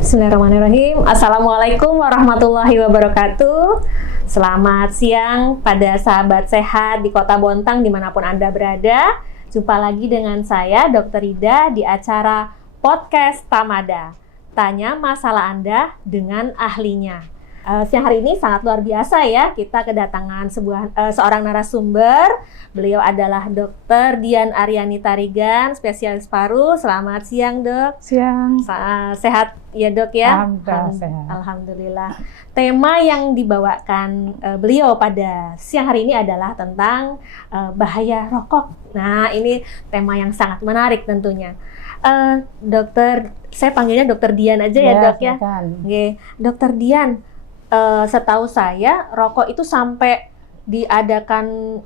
Bismillahirrahmanirrahim. Assalamualaikum warahmatullahi wabarakatuh. Selamat siang pada sahabat sehat di Kota Bontang dimanapun Anda berada. Jumpa lagi dengan saya Dr. Ida di acara Podcast Tamada. Tanya masalah Anda dengan ahlinya. Siang hari ini sangat luar biasa ya, kita kedatangan seorang narasumber. Beliau adalah Dr. Dian Aryani Tarigan, spesialis paru. Selamat siang, Dok. Siang. Sehat ya, Dok ya? Alhamdulillah sehat. Alhamdulillah. Tema yang dibawakan beliau pada siang hari ini adalah tentang bahaya rokok. Nah, ini tema yang sangat menarik tentunya. Dokter, saya panggilnya Dr. Dian aja ya, Dok ya? Oke, Dr. Dian. Setahu saya rokok itu sampai diadakan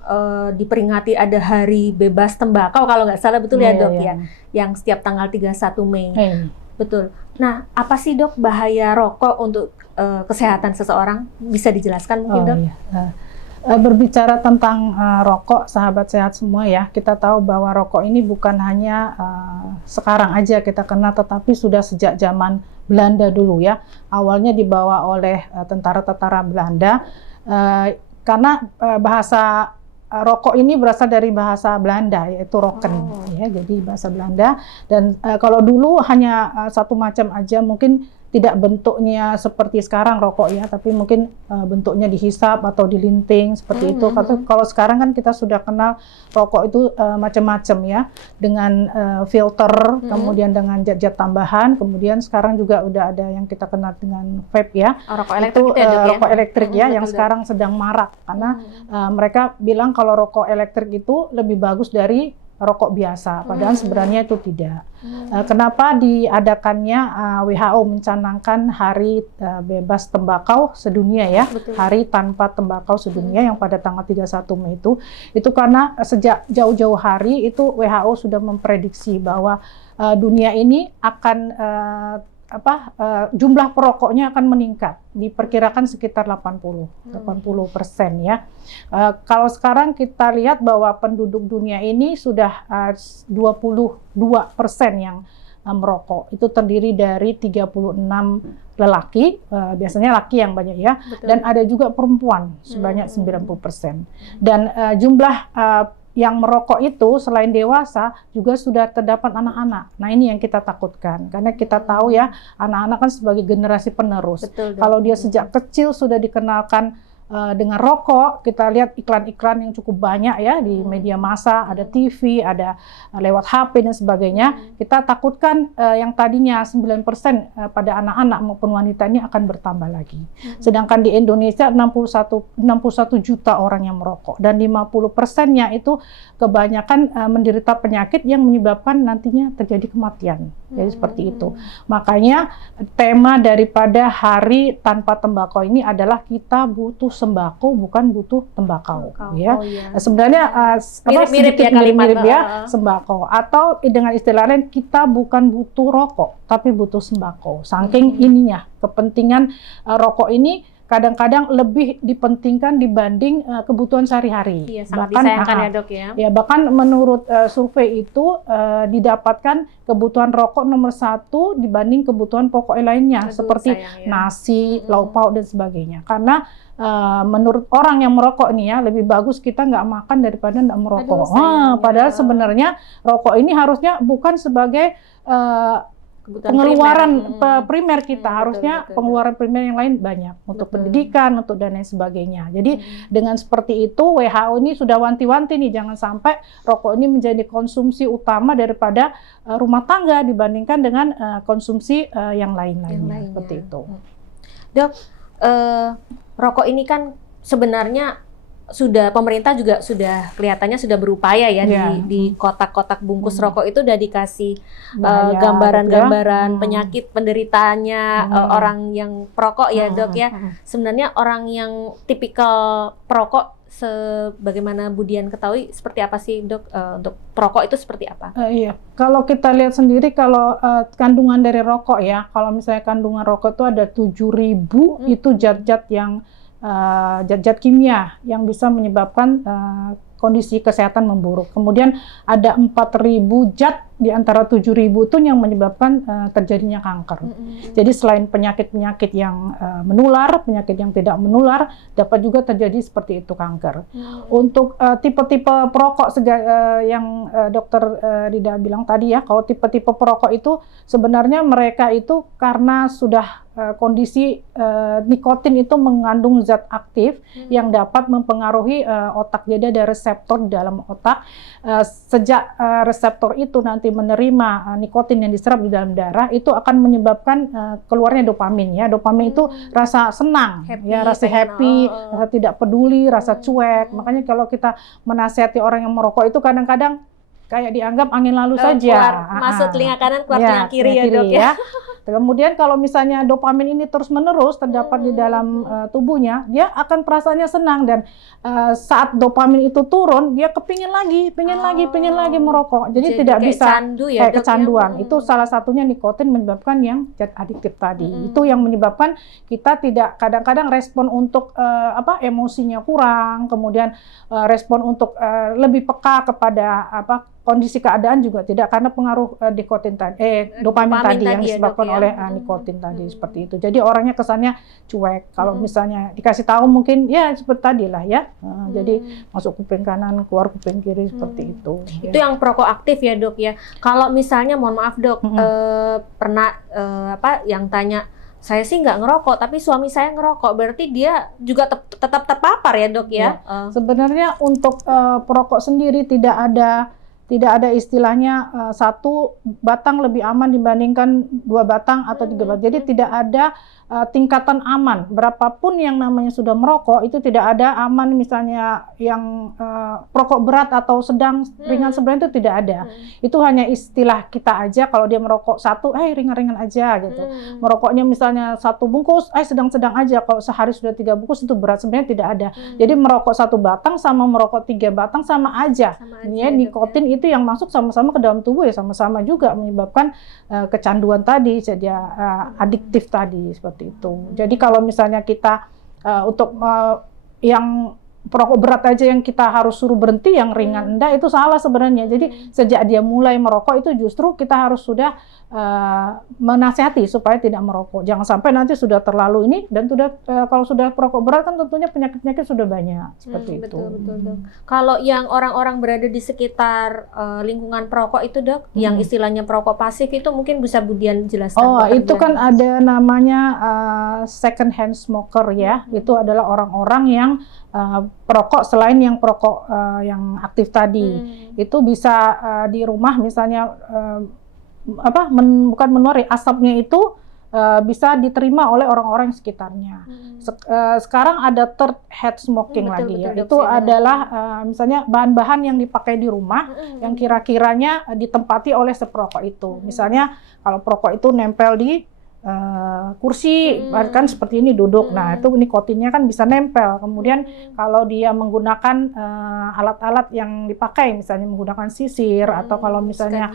diperingati ada hari bebas tembakau kalau nggak salah, betul ya, Dok ya? Yang setiap tanggal 31 Mei. Betul. Nah, apa sih, Dok, bahaya rokok untuk kesehatan seseorang? Bisa dijelaskan mungkin, Dok? Berbicara tentang rokok, sahabat sehat semua ya, kita tahu bahwa rokok ini bukan hanya sekarang aja kita kenal, tetapi sudah sejak zaman Belanda dulu ya. Awalnya dibawa oleh tentara-tentara Belanda karena bahasa rokok ini berasal dari bahasa Belanda, yaitu roken ya, jadi bahasa Belanda. Dan kalau dulu hanya satu macam aja, mungkin tidak bentuknya seperti sekarang rokok ya, tapi mungkin bentuknya dihisap atau dilinting seperti itu. Kalau sekarang kan kita sudah kenal rokok itu macam-macam ya, dengan filter, kemudian dengan zat-zat tambahan, kemudian sekarang juga udah ada yang kita kenal dengan vape ya. Rokok elektrik itu ya, Dok, ya? Rokok elektrik ya, yang betul, sekarang sedang marak karena mereka bilang kalau rokok elektrik itu lebih bagus dari rokok biasa, padahal sebenarnya itu tidak. Kenapa diadakannya WHO mencanangkan hari bebas tembakau sedunia ya, hari tanpa tembakau sedunia yang pada tanggal 31 Mei itu karena sejak jauh-jauh hari itu WHO sudah memprediksi bahwa dunia ini akan jumlah perokoknya akan meningkat, diperkirakan sekitar 80% ya. Kalau sekarang kita lihat bahwa penduduk dunia ini sudah 22% yang merokok. Itu terdiri dari 36 lelaki, biasanya laki yang banyak ya, dan ada juga perempuan sebanyak 90%. Dan jumlah yang merokok itu selain dewasa juga sudah terdapat anak-anak. Nah, ini yang kita takutkan karena kita tahu ya, anak-anak kan sebagai generasi penerus. Kalau dia sejak kecil sudah dikenalkan dengan rokok, kita lihat iklan-iklan yang cukup banyak ya di media massa, ada TV, ada lewat HP dan sebagainya. Kita takutkan yang tadinya 9% pada anak-anak maupun wanita ini akan bertambah lagi. Sedangkan di Indonesia 61 juta orang yang merokok, dan 50%-nya itu kebanyakan menderita penyakit yang menyebabkan nantinya terjadi kematian. Jadi seperti itu. Makanya tema daripada hari tanpa tembakau ini adalah kita butuh sembako, bukan butuh tembakau ya. Sebenarnya mirip ya mirip ya, sembako, atau dengan istilah lain kita bukan butuh rokok tapi butuh sembako. Saking ininya kepentingan rokok ini kadang-kadang lebih dipentingkan dibanding kebutuhan sehari-hari. Iya, sangat disayangkan ya, Dok ya. Ya, bahkan menurut survei itu didapatkan kebutuhan rokok nomor 1 dibanding kebutuhan pokok lainnya. Seperti nasi, lauk pauk dan sebagainya. Karena menurut orang yang merokok nih ya, lebih bagus kita nggak makan daripada nggak merokok. Padahal sebenarnya rokok ini harusnya bukan sebagai pengeluaran primer kita, harusnya pengeluaran primer yang lain banyak untuk pendidikan, untuk dan lain sebagainya. Jadi dengan seperti itu WHO ini sudah wanti-wanti nih, jangan sampai rokok ini menjadi konsumsi utama daripada rumah tangga dibandingkan dengan konsumsi yang lain-lainnya. Seperti itu. Dok, rokok ini kan sebenarnya pemerintah juga sudah kelihatannya sudah berupaya ya, di kotak-kotak bungkus rokok itu udah dikasih gambaran-gambaran penyakit penderitaannya orang yang perokok ya, Dok ya. Sebenarnya orang yang tipikal perokok sebagaimana Bu Dian ketahui seperti apa sih, Dok, untuk perokok itu seperti apa? Iya, kalau kita lihat sendiri kalau kandungan dari rokok ya, kalau misalnya kandungan rokok itu ada 7.000 itu zat-zat yang zat-zat kimia yang bisa menyebabkan kondisi kesehatan memburuk. Kemudian ada 4.000 zat di antara 7.000 itu yang menyebabkan terjadinya kanker. Jadi selain penyakit-penyakit yang menular, penyakit yang tidak menular, dapat juga terjadi seperti itu kanker. Untuk tipe-tipe perokok yang dokter Rida bilang tadi ya, kalau tipe-tipe perokok itu sebenarnya mereka itu karena sudah kondisi nikotin itu mengandung zat aktif yang dapat mempengaruhi otak. Jadi ada reseptor di dalam otak. Sejak reseptor itu nanti menerima nikotin yang diserap di dalam darah, itu akan menyebabkan keluarnya dopamin ya. Dopamin itu rasa senang, rasa happy, rasa tidak peduli, rasa cuek. Makanya kalau kita menasihati orang yang merokok itu kadang-kadang kayak dianggap angin lalu saja. Masuk telinga kanan, keluar telinga kiri ya dok ya. Kemudian kalau misalnya dopamin ini terus-menerus terdapat di dalam tubuhnya, dia akan perasaannya senang, dan saat dopamin itu turun, dia kepingin lagi merokok. Jadi tidak bisa candu ya, kayak kecanduan. Itu salah satunya nikotin menyebabkan yang zat adiktif tadi. Itu yang menyebabkan kita tidak kadang-kadang respon untuk emosinya kurang, kemudian respon untuk lebih peka kepada kondisi keadaan juga tidak, karena pengaruh dopamin tadi yang disebabkan oleh nikotin tadi seperti itu. Jadi orangnya kesannya cuek. Kalau misalnya dikasih tahu mungkin ya seperti tadi lah ya. Jadi masuk kuping kanan, keluar kuping kiri seperti itu. Itu yang perokok aktif ya dok ya. Kalau misalnya mohon maaf dok, pernah yang tanya, saya sih nggak ngerokok, tapi suami saya ngerokok, berarti dia juga tetap terpapar ya dok ya? Sebenarnya untuk perokok sendiri tidak ada istilahnya satu batang lebih aman dibandingkan 2 batang atau 3 batang. Jadi tidak ada tingkatan aman. Berapapun yang namanya sudah merokok, itu tidak ada aman misalnya yang perokok berat atau sedang, ringan, sebenarnya itu tidak ada. Itu hanya istilah kita aja. Kalau dia merokok satu, ringan-ringan aja gitu. Merokoknya misalnya 1 bungkus, sedang-sedang aja. Kalau sehari sudah 3 bungkus itu berat, sebenarnya tidak ada. Jadi merokok 1 batang sama merokok 3 batang sama aja. Nikotin itu yang masuk sama-sama ke dalam tubuh ya sama-sama juga menyebabkan kecanduan tadi, jadi adiktif tadi seperti itu. Jadi kalau misalnya kita untuk yang perokok berat aja yang kita harus suruh berhenti, yang ringan enggak, itu salah sebenarnya. Jadi sejak dia mulai merokok itu justru kita harus sudah menasihati supaya tidak merokok. Jangan sampai nanti sudah terlalu ini, dan kalau sudah perokok berat kan tentunya penyakit-penyakit sudah banyak seperti itu. Betul. Kalau yang orang-orang berada di sekitar lingkungan perokok itu dok, yang istilahnya perokok pasif itu mungkin bisa Budian jelaskan. Itu kan ada namanya second hand smoker ya. Itu adalah orang-orang yang perokok selain yang perokok yang aktif tadi. Itu bisa di rumah misalnya bukan menori, asapnya itu bisa diterima oleh orang-orang sekitarnya. Sekarang ada third hand smoking lagi ya. Itu adalah misalnya bahan-bahan yang dipakai di rumah yang kira-kiranya ditempati oleh seperokok itu. Misalnya kalau perokok itu nempel di kursi, kan seperti ini duduk. Nah, itu nikotinnya kan bisa nempel. Kemudian kalau dia menggunakan alat-alat yang dipakai, misalnya menggunakan sisir, atau kalau misalnya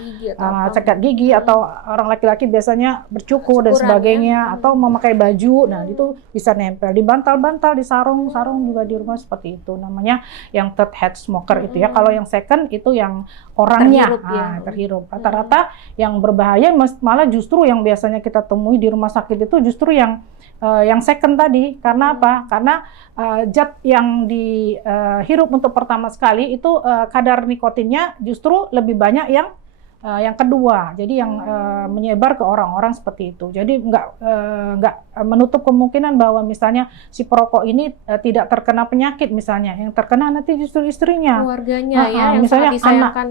sikat gigi, atau orang laki-laki biasanya bercukur dan sebagainya, atau memakai baju, nah itu bisa nempel di bantal-bantal, di sarung-sarung juga di rumah seperti itu. Namanya yang third hand smoker itu ya. Kalau yang second itu yang orangnya terhirup. Rata-rata yang berbahaya malah justru yang biasanya kita temui di rumah sakit itu justru yang second tadi. Karena apa? Karena zat yang dihirup untuk pertama sekali itu kadar nikotinnya justru lebih banyak yang kedua. Jadi yang menyebar ke orang-orang seperti itu. Jadi nggak menutup kemungkinan bahwa misalnya si perokok ini tidak terkena penyakit misalnya. Yang terkena nanti justru istrinya. Keluarganya yang misalnya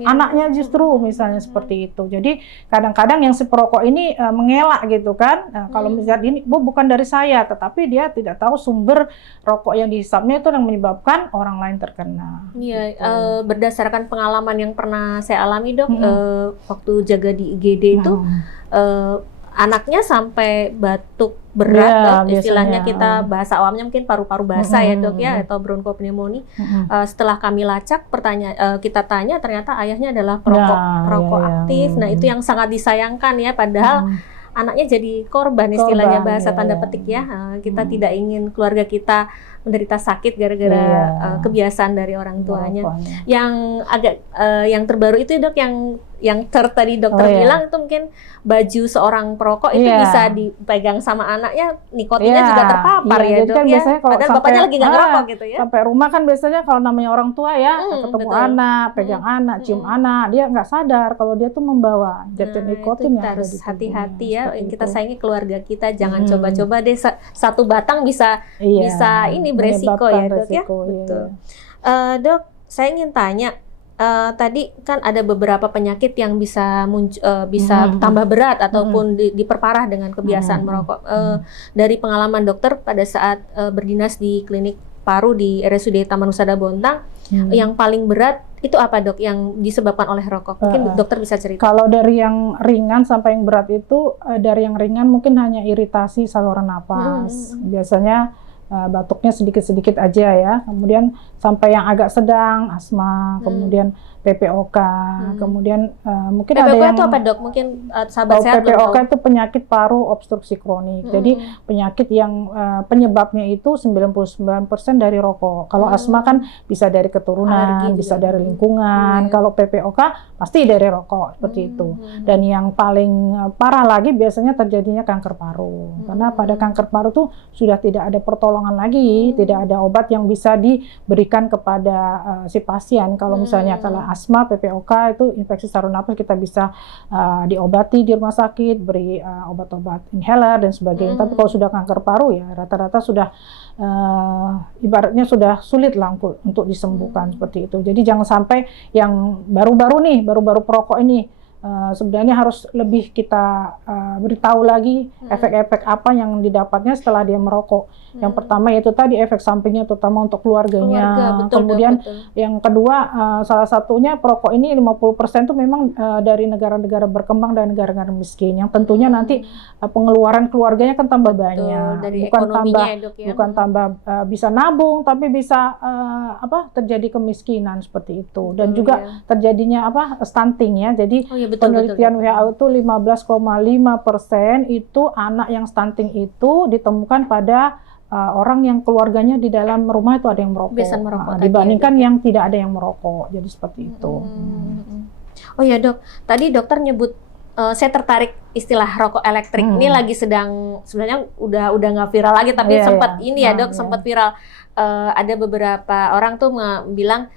anaknya justru misalnya seperti itu. Jadi kadang-kadang yang si perokok ini mengelak gitu kan. Kalau misalnya ini bukan dari saya, tetapi dia tidak tahu sumber rokok yang dihisapnya itu yang menyebabkan orang lain terkena. Iya, berdasarkan pengalaman yang pernah saya alami dok, waktu jaga di IGD itu anaknya sampai batuk berat dok, istilahnya kita bahasa awamnya mungkin paru-paru basah ya dok ya, atau bronkopneumonia. Setelah kami lacak, kita tanya, ternyata ayahnya adalah perokok aktif. Nah itu yang sangat disayangkan ya, padahal anaknya jadi korban, istilahnya bahasa tanda petik ya. Kita tidak ingin keluarga kita menderita sakit gara-gara kebiasaan dari orang tuanya. Yang agak yang terbaru itu Dok, yang tadi dokter bilang itu mungkin baju seorang perokok itu bisa dipegang sama anaknya, nikotinnya juga terpapar ya Dok, kan ya. Biasanya kalau padahal bapaknya lagi nggak ngerokok gitu ya. Sampai rumah kan biasanya kalau namanya orang tua ya, ketemu anak, pegang anak, cium anak, dia nggak sadar kalau dia tuh membawa zat nikotin yang harus hati-hati ya. Kita itu. sayangi keluarga kita, jangan coba-coba deh satu batang bisa ini beresiko ya Dok ya. Betul. Dok, saya ingin tanya. Tadi kan ada beberapa penyakit yang bisa tambah berat ataupun diperparah dengan kebiasaan merokok. Dari pengalaman dokter pada saat berdinas di klinik paru di RSUD Taman Husada Bontang, yang paling berat itu apa Dok yang disebabkan oleh rokok? Mungkin dokter bisa cerita. Kalau dari yang ringan sampai yang berat itu, dari yang ringan mungkin hanya iritasi saluran napas. Biasanya batuknya sedikit-sedikit aja ya, kemudian sampai yang agak sedang, asma, kemudian PPOK, kemudian mungkin PPOK ada yang itu apa Dok? Mungkin sahabat sehat PPOK itu penyakit paru obstruksi kronik. Jadi penyakit yang penyebabnya itu 99% dari rokok. Kalau asma kan bisa dari keturunan, bisa dari lingkungan. Kalau PPOK pasti dari rokok, seperti itu. Dan yang paling parah lagi biasanya terjadinya kanker paru. Karena pada kanker paru tuh sudah tidak ada pertolongan lagi, tidak ada obat yang bisa diberikan kepada si pasien. Kalau misalnya kalau asma, PPOK itu infeksi saluran napas, kita bisa diobati di rumah sakit, beri obat-obat inhaler dan sebagainya. Tapi kalau sudah kanker paru ya rata-rata sudah ibaratnya sudah sulit lah untuk disembuhkan seperti itu. Jadi jangan sampai yang baru-baru perokok ini sebenarnya harus lebih kita beritahu lagi efek-efek apa yang didapatnya setelah dia merokok. Yang pertama yaitu tadi efek sampingnya terutama untuk keluarganya. Kemudian yang kedua salah satunya perokok ini 50% itu memang dari negara-negara berkembang dan negara-negara miskin. Yang tentunya nanti pengeluaran keluarganya kan tambah banyak. Bukan tambah bisa nabung, tapi bisa terjadi kemiskinan seperti itu. Dan juga terjadinya stunting ya. Jadi penelitian WHO itu 15,5% itu anak yang stunting itu ditemukan pada orang yang keluarganya di dalam rumah itu ada yang merokok, dibandingkan yang tidak ada yang merokok. Jadi seperti itu. Oh ya Dok, tadi dokter nyebut saya tertarik istilah rokok elektrik. Ini lagi sebenarnya udah nggak viral lagi, tapi sempat Dok, sempat viral. Ada beberapa orang tuh bilang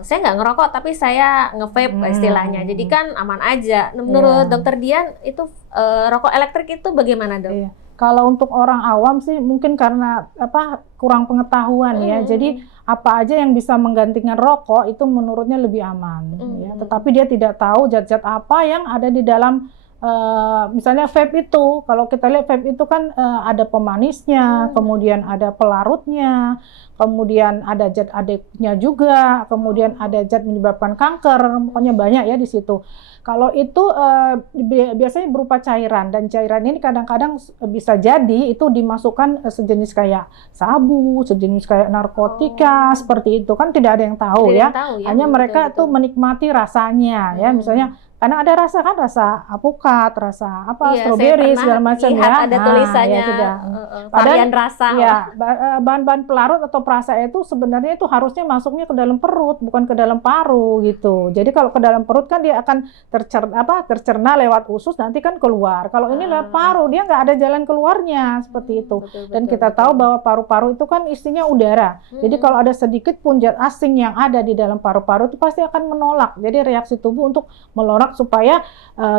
saya nggak ngerokok tapi saya nge-vape istilahnya. Jadi kan aman aja. Menurut Dokter Dian itu rokok elektrik itu bagaimana Dok? Kalau untuk orang awam sih mungkin karena kurang pengetahuan ya. Jadi apa aja yang bisa menggantikan rokok itu menurutnya lebih aman ya. Tetapi dia tidak tahu zat-zat apa yang ada di dalam misalnya vape itu. Kalau kita lihat vape itu kan ada pemanisnya, kemudian ada pelarutnya, kemudian ada zat adiknya juga, kemudian ada zat menyebabkan kanker, pokoknya banyak ya di situ. Kalau itu biasanya berupa cairan, dan cairan ini kadang-kadang bisa jadi itu dimasukkan sejenis kayak sabu, sejenis kayak narkotika, seperti itu kan tidak ada yang tahu ya. Hanya mereka tuh menikmati rasanya ya, misalnya karena ada rasa kan, rasa apukat, rasa stroberi segala macam ya. Ada tulisannya varian rasa. Ya, bahan-bahan pelarut atau perasa itu sebenarnya itu harusnya masuknya ke dalam perut, bukan ke dalam paru gitu. Jadi kalau ke dalam perut kan dia akan tercerna lewat usus, nanti kan keluar. Kalau ini lewat paru, dia nggak ada jalan keluarnya seperti itu. Dan kita tahu bahwa paru-paru itu kan isinya udara. Jadi kalau ada sedikit pun zat asing yang ada di dalam paru-paru itu pasti akan menolak. Jadi reaksi tubuh untuk melorot supaya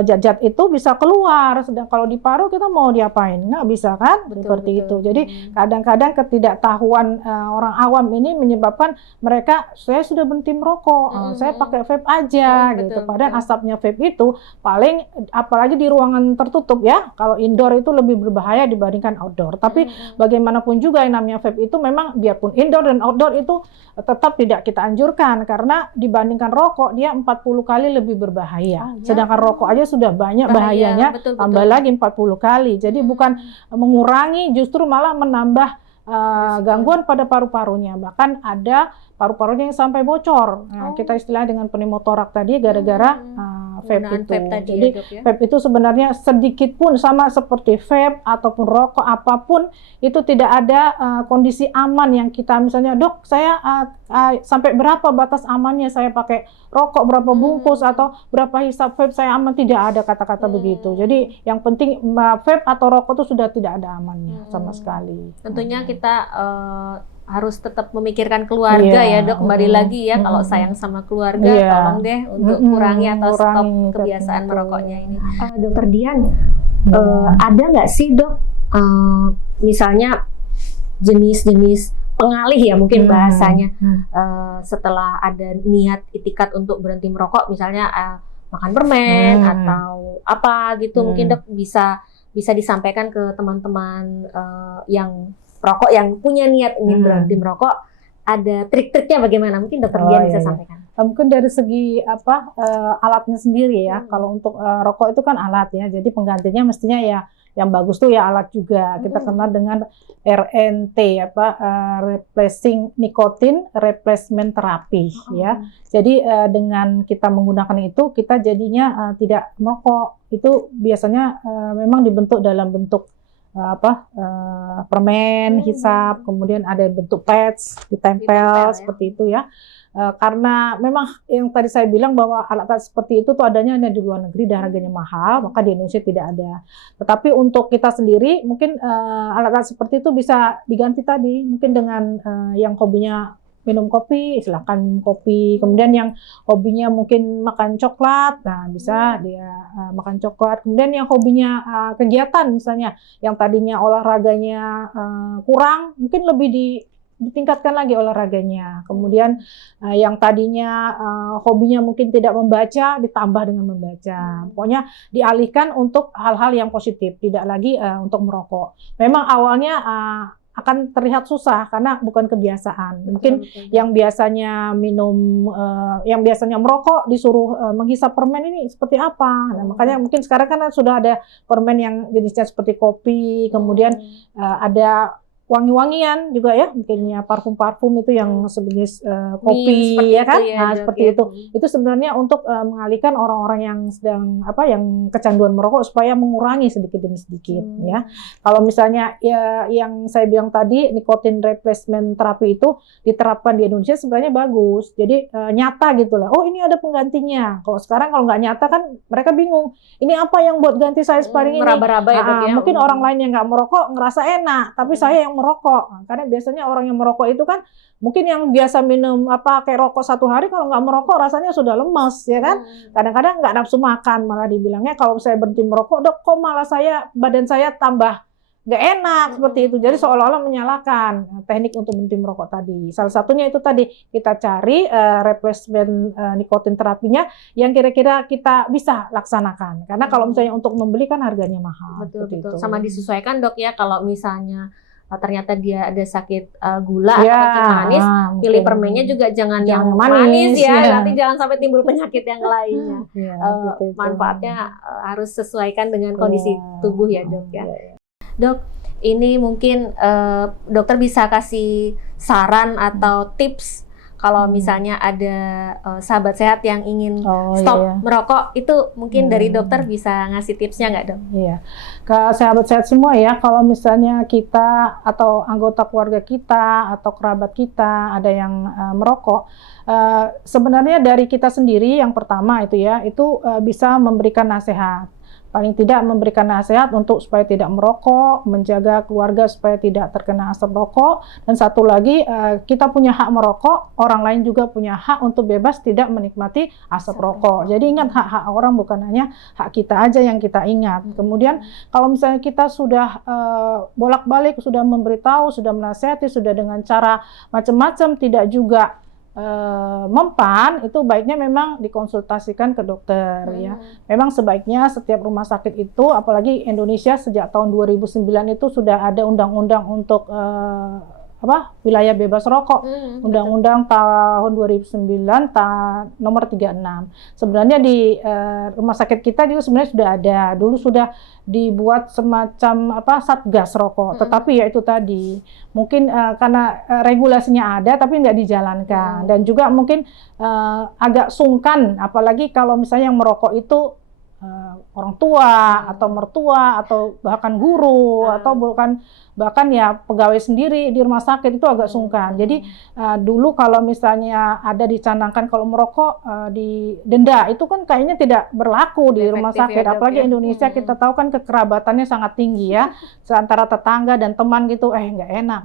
zat-zat itu bisa keluar. Sedang kalau di paru kita mau diapain? Nggak bisa kan? Seperti itu. Jadi kadang-kadang ketidaktahuan orang awam ini menyebabkan mereka, saya sudah berhenti merokok, saya pakai vape aja gitu. Padahal asapnya vape itu paling, apalagi di ruangan tertutup ya. Kalau indoor itu lebih berbahaya dibandingkan outdoor. Tapi bagaimanapun juga yang namanya vape itu memang biarpun indoor dan outdoor itu tetap tidak kita anjurkan, karena dibandingkan rokok dia 40 kali lebih berbahaya. Sedangkan rokok aja sudah banyak bahayanya, tambah lagi 40 kali. Jadi bukan mengurangi, justru malah menambah gangguan pada paru-parunya. Bahkan ada paru-parunya yang sampai bocor. Nah, kita istilahnya dengan pneumotorak tadi gara-gara vape itu. Vape tadi Jadi ya, Dok, ya? vape itu sebenarnya sedikit pun sama seperti vape ataupun rokok apapun itu tidak ada kondisi aman yang kita misalnya, dok saya sampai berapa batas amannya saya pakai rokok, berapa bungkus atau berapa hisap vape saya aman, tidak ada kata-kata begitu. Jadi yang penting vape atau rokok itu sudah tidak ada amannya sama sekali. Tentunya kita harus tetap memikirkan keluarga ya, Dok. Kembali lagi ya, kalau sayang sama keluarga, tolong deh untuk kurangi atau stop kebiasaan merokoknya ini. Dokter Dian, ada nggak sih, Dok, misalnya jenis-jenis pengalih ya mungkin bahasanya, setelah ada niat itikat untuk berhenti merokok, misalnya makan permen atau apa gitu, mungkin Dok bisa disampaikan ke teman-teman yang rokok yang punya niat ingin berhenti merokok, ada trik-triknya bagaimana? Mungkin Dokter Dian bisa sampaikan. Mungkin dari segi alatnya sendiri ya. Kalau untuk rokok itu kan alat ya. Jadi penggantinya mestinya ya yang bagus tuh ya alat juga. Kita kenal dengan RNT replacing nicotine replacement therapy ya. Jadi dengan kita menggunakan itu kita jadinya tidak merokok. Itu biasanya memang dibentuk dalam bentuk permen, hisap, kemudian ada bentuk pads, ditempel seperti itu ya. Karena memang yang tadi saya bilang bahwa alat-alat seperti itu tuh adanya hanya di luar negeri dan harganya mahal, maka di Indonesia tidak ada. Tetapi untuk kita sendiri mungkin alat-alat seperti itu bisa diganti tadi, mungkin dengan yang hobinya minum kopi, silahkan minum kopi. Kemudian yang hobinya mungkin makan coklat, nah bisa dia makan coklat. Kemudian yang hobinya kegiatan misalnya, yang tadinya olahraganya kurang, mungkin lebih ditingkatkan lagi olahraganya. Kemudian yang tadinya hobinya mungkin tidak membaca, ditambah dengan membaca. Pokoknya dialihkan untuk hal-hal yang positif, tidak lagi untuk merokok. Memang awalnya akan terlihat susah karena bukan kebiasaan. Mungkin yang biasanya minum, yang biasanya merokok disuruh menghisap permen ini seperti apa. Nah, makanya mungkin sekarang kan sudah ada permen yang jenisnya seperti kopi, kemudian ada wangi-wangian juga ya, mungkinnya parfum-parfum itu yang sejenis kopi ya kan, nah seperti itu. Itu sebenarnya untuk mengalihkan orang-orang yang sedang yang kecanduan merokok supaya mengurangi sedikit demi sedikit ya. Kalau misalnya ya yang saya bilang tadi nicotine replacement therapy itu diterapkan di Indonesia sebenarnya bagus. Jadi nyata gitu lah. Oh ini ada penggantinya. Kalau sekarang kalau nggak nyata kan mereka bingung. Ini apa yang buat ganti saya sparring ini? Meraba-raba ya, mungkin orang lain yang nggak merokok ngerasa enak, tapi saya yang merokok. Karena biasanya orang yang merokok itu kan mungkin yang biasa minum kayak rokok 1 hari, kalau nggak merokok rasanya sudah lemes ya kan. Kadang-kadang nggak nafsu makan, malah dibilangnya kalau saya berhenti merokok, dok kok malah badan saya tambah nggak enak seperti itu. Jadi seolah-olah menyalahkan teknik untuk berhenti merokok tadi. Salah satunya itu tadi kita cari replacement nikotin terapinya yang kira-kira kita bisa laksanakan. Karena kalau misalnya untuk membeli kan harganya mahal. Betul. Sama disesuaikan dok ya, kalau misalnya ternyata dia ada sakit gula atau kencing manis, pilih permennya juga jangan yang manis ya. Nanti jangan sampai timbul penyakit yang lainnya. Manfaatnya harus sesuaikan dengan kondisi tubuh ya dok ya. Dok, ini mungkin dokter bisa kasih saran atau tips kalau misalnya ada sahabat sehat yang ingin stop merokok, itu mungkin dari dokter bisa ngasih tipsnya nggak dok? Iya, ke sahabat sehat semua ya, kalau misalnya kita atau anggota keluarga kita atau kerabat kita ada yang merokok, sebenarnya dari kita sendiri yang pertama itu ya, itu bisa memberikan nasihat. Paling tidak memberikan nasihat untuk supaya tidak merokok, menjaga keluarga supaya tidak terkena asap rokok, dan satu lagi kita punya hak merokok, orang lain juga punya hak untuk bebas tidak menikmati asap rokok. Jadi ingat hak-hak orang bukan hanya hak kita aja yang kita ingat. Kemudian kalau misalnya kita sudah bolak-balik, sudah memberitahu, sudah menasihati, sudah dengan cara macam-macam tidak juga mempan, itu baiknya memang dikonsultasikan ke dokter ya. Memang sebaiknya setiap rumah sakit itu, apalagi Indonesia sejak tahun 2009 itu sudah ada undang-undang untuk wilayah bebas rokok. Undang-Undang tahun 2009 nomor 36. Sebenarnya di rumah sakit kita juga sebenarnya sudah ada. Dulu sudah dibuat semacam satgas rokok. Tetapi ya itu tadi mungkin karena regulasinya ada tapi nggak dijalankan, dan juga mungkin agak sungkan, apalagi kalau misalnya yang merokok itu orang tua atau mertua atau bahkan guru atau bahkan ya pegawai sendiri di rumah sakit, itu agak sungkan. Jadi dulu kalau misalnya ada dicanangkan kalau merokok didenda, itu kan kayaknya tidak berlaku di rumah sakit. Ya, apalagi Indonesia kita tahu kan kekerabatannya sangat tinggi ya, antara tetangga dan teman gitu, nggak enak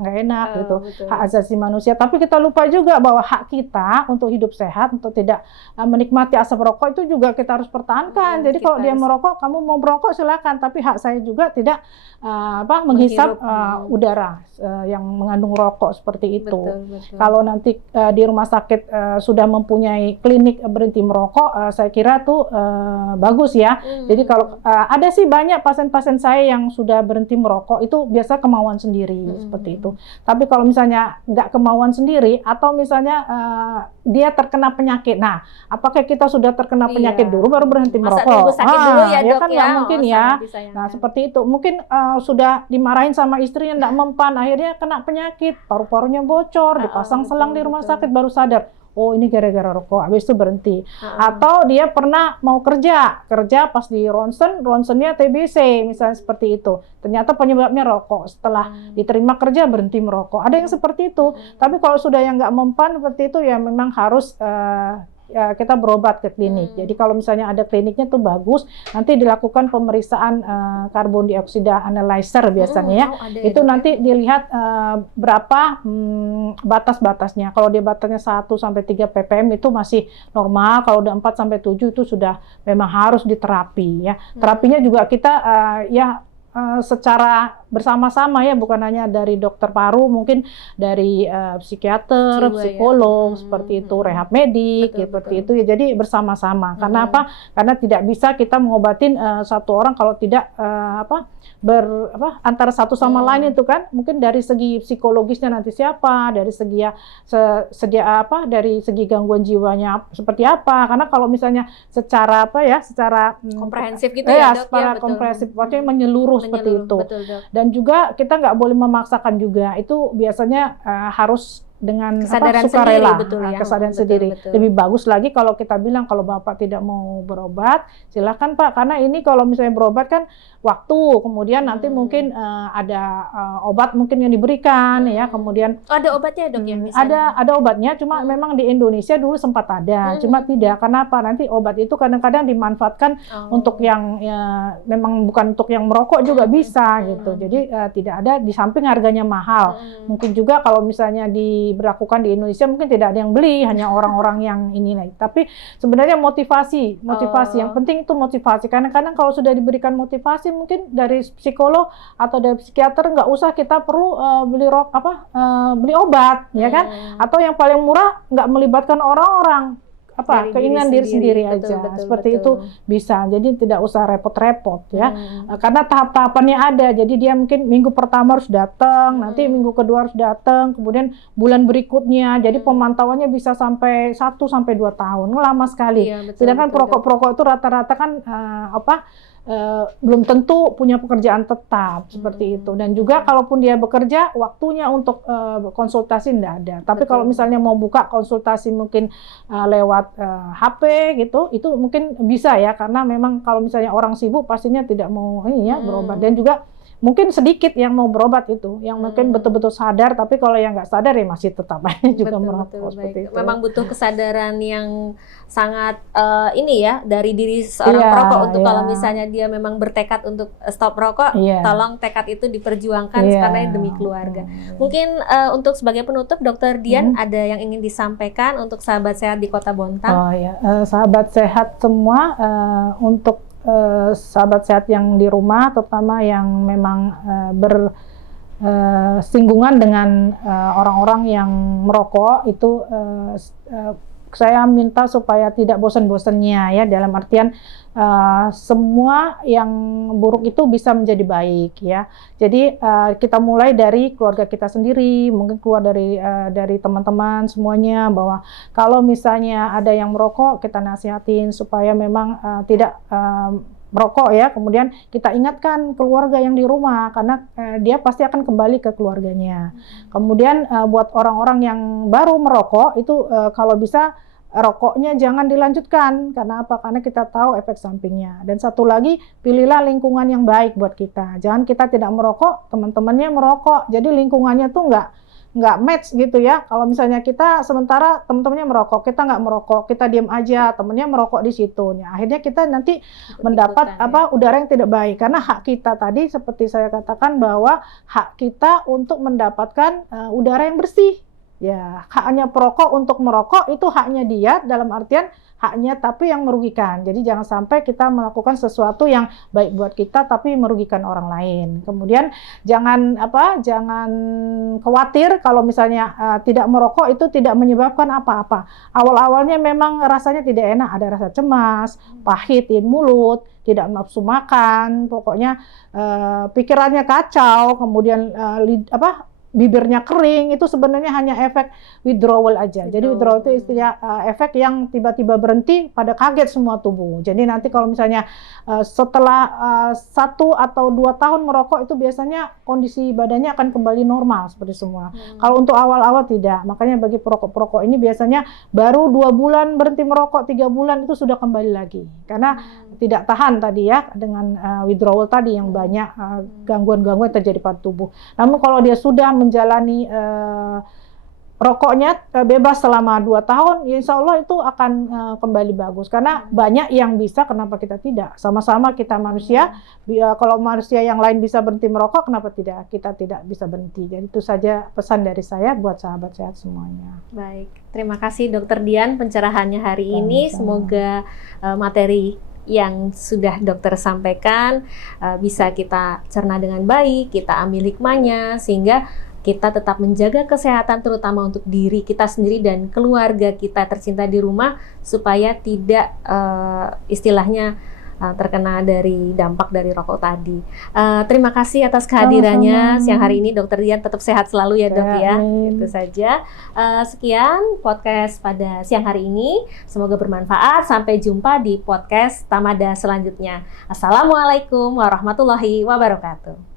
gitu, betul. hak asasi manusia. Tapi kita lupa juga bahwa hak kita untuk hidup sehat, untuk tidak menikmati asap rokok itu juga kita harus pertahankan. Jadi kalau dia merokok, kamu mau merokok silakan, tapi hak saya juga tidak menghisap udara yang mengandung rokok seperti itu. Betul. Kalau nanti di rumah sakit sudah mempunyai klinik berhenti merokok, saya kira tuh bagus ya. Jadi kalau ada sih banyak pasien-pasien saya yang sudah berhenti merokok, itu biasa kemauan sendiri seperti itu. Tapi kalau misalnya nggak kemauan sendiri, atau misalnya dia terkena penyakit, nah apakah kita sudah terkena penyakit dulu baru berhenti merokok? Masa tunggu sakit dulu ya, Dok, kan nggak mungkin ya. Nah seperti itu, mungkin sudah dimarahin sama istrinya nggak mempan, akhirnya kena penyakit, paru-parunya bocor, dipasang selang di rumah sakit, baru sadar, oh ini gara-gara rokok, habis itu berhenti. Atau dia pernah mau kerja pas di ronsennya TBC misalnya seperti itu, ternyata penyebabnya rokok, setelah diterima kerja berhenti merokok. Ada yang seperti itu. Tapi kalau sudah yang nggak mempan seperti itu, ya memang harus kita berobat ke klinik. Jadi kalau misalnya ada kliniknya tuh bagus, nanti dilakukan pemeriksaan karbon dioksida analyzer biasanya ya. Itu nanti dilihat berapa batas-batasnya. Kalau dia batasnya 1 sampai 3 ppm itu masih normal. Kalau udah 4 sampai 7 itu sudah memang harus diterapi ya. Terapinya juga kita secara bersama-sama ya, bukan hanya dari dokter paru, mungkin dari psikiater, psikolog, seperti itu, rehab medik, seperti itu ya. Jadi bersama-sama. Karena apa? Karena tidak bisa kita mengobatin satu orang kalau tidak antara satu sama lain itu kan. Mungkin dari segi psikologisnya nanti siapa, dari segi dari segi gangguan jiwanya seperti apa. Karena kalau misalnya secara secara komprehensif gitu ya, Dok, secara komprehensif, maksudnya menyeluruh seperti itu. Betul, Dok. Dan juga kita nggak boleh memaksakan juga. Itu biasanya harus dengan kesadaran sukarela, kesadaran sendiri. Lebih bagus lagi kalau kita bilang, kalau Bapak tidak mau berobat, silakan Pak, karena ini kalau misalnya berobat kan waktu, kemudian nanti mungkin ada obat mungkin yang diberikan ya, kemudian ada obatnya, Dok, ya misalnya? Ada obatnya, cuma memang di Indonesia dulu sempat ada, cuma tidak. Kenapa? Nanti obat itu kadang-kadang dimanfaatkan untuk yang memang bukan untuk yang merokok juga bisa gitu. Jadi tidak ada, di samping harganya mahal. Mungkin juga kalau misalnya diberlakukan di Indonesia mungkin tidak ada yang beli, hanya orang-orang yang ini lagi. Tapi sebenarnya motivasi yang penting itu motivasi. Kadang-kadang kalau sudah diberikan motivasi, mungkin dari psikolog atau dari psikiater, nggak usah kita perlu beli obat ya kan, atau yang paling murah nggak melibatkan orang-orang, keinginan diri sendiri aja, seperti itu bisa. Jadi tidak usah repot-repot ya, karena tahap-tahapannya ada. Jadi dia mungkin minggu pertama harus datang, nanti minggu kedua harus datang, kemudian bulan berikutnya. Jadi pemantauannya bisa sampai 1 sampai 2 tahun, lama sekali. Sedangkan perokok-perokok itu rata-rata kan belum tentu punya pekerjaan tetap seperti itu. Dan juga kalaupun dia bekerja, waktunya untuk konsultasi tidak ada. Tapi kalau misalnya mau buka konsultasi mungkin lewat HP gitu, itu mungkin bisa ya, karena memang kalau misalnya orang sibuk pastinya tidak mau berobat. Dan juga mungkin sedikit yang mau berobat itu, yang mungkin betul-betul sadar, tapi kalau yang nggak sadar ya masih tetap aja juga merokok seperti itu. Memang butuh kesadaran yang sangat dari diri seorang perokok untuk kalau misalnya dia memang bertekad untuk stop rokok, tolong tekad itu diperjuangkan karena demi keluarga. Mungkin untuk sebagai penutup, Dokter Dian ada yang ingin disampaikan untuk sahabat sehat di Kota Bontang? Sahabat sehat semua, untuk sahabat sehat yang di rumah, terutama yang memang bersinggungan dengan orang-orang yang merokok, itu saya minta supaya tidak bosan-bosannya ya, dalam artian semua yang buruk itu bisa menjadi baik ya. Jadi kita mulai dari keluarga kita sendiri, mungkin keluar dari teman-teman semuanya, bahwa kalau misalnya ada yang merokok, kita nasihatin supaya memang tidak merokok ya. Kemudian kita ingatkan keluarga yang di rumah, karena dia pasti akan kembali ke keluarganya. Kemudian buat orang-orang yang baru merokok itu kalau bisa rokoknya jangan dilanjutkan. Karena apa? Karena kita tahu efek sampingnya. Dan satu lagi, pilihlah lingkungan yang baik buat kita. Jangan kita tidak merokok, teman-temannya merokok. Jadi lingkungannya tuh nggak match gitu ya. Kalau misalnya kita sementara teman-temannya merokok, kita nggak merokok, kita diam aja, temennya merokok di situ. Nah, akhirnya kita nanti mendapat udara yang tidak baik. Karena hak kita tadi seperti saya katakan, bahwa hak kita untuk mendapatkan udara yang bersih. Ya, haknya perokok untuk merokok itu haknya dia, dalam artian haknya, tapi yang merugikan. Jadi jangan sampai kita melakukan sesuatu yang baik buat kita tapi merugikan orang lain. Kemudian jangan khawatir kalau misalnya tidak merokok itu tidak menyebabkan apa-apa. Awal-awalnya memang rasanya tidak enak, ada rasa cemas, pahit di mulut, tidak nafsu makan, pokoknya pikirannya kacau, kemudian bibirnya kering. Itu sebenarnya hanya efek withdrawal aja. Jadi withdrawal itu istilah efek yang tiba-tiba berhenti pada kaget semua tubuh. Jadi nanti kalau misalnya setelah 1 atau 2 tahun merokok, itu biasanya kondisi badannya akan kembali normal seperti semua. Kalau untuk awal-awal tidak. Makanya bagi perokok-perokok ini biasanya baru 2 bulan berhenti merokok, 3 bulan itu sudah kembali lagi. Karena tidak tahan tadi ya dengan withdrawal tadi yang banyak gangguan-gangguan terjadi pada tubuh. Namun kalau dia sudah menjalani rokoknya bebas selama 2 tahun, ya insya Allah itu akan kembali bagus. Karena banyak yang bisa, kenapa kita tidak? Sama-sama kita manusia, kalau manusia yang lain bisa berhenti merokok, kenapa kita tidak bisa berhenti? Jadi itu saja pesan dari saya buat sahabat sehat semuanya. Baik, terima kasih Dokter Dian pencerahannya hari ini. Semoga materi yang sudah dokter sampaikan bisa kita cerna dengan baik, kita ambil hikmahnya, sehingga kita tetap menjaga kesehatan terutama untuk diri kita sendiri dan keluarga kita tercinta di rumah, supaya tidak istilahnya terkena dari dampak dari rokok tadi. Terima kasih atas kehadirannya siang hari ini Dokter Dian, tetap sehat selalu ya Dok ya. Itu saja. Sekian podcast pada siang hari ini. Semoga bermanfaat. Sampai jumpa di podcast Tamada selanjutnya. Assalamualaikum warahmatullahi wabarakatuh.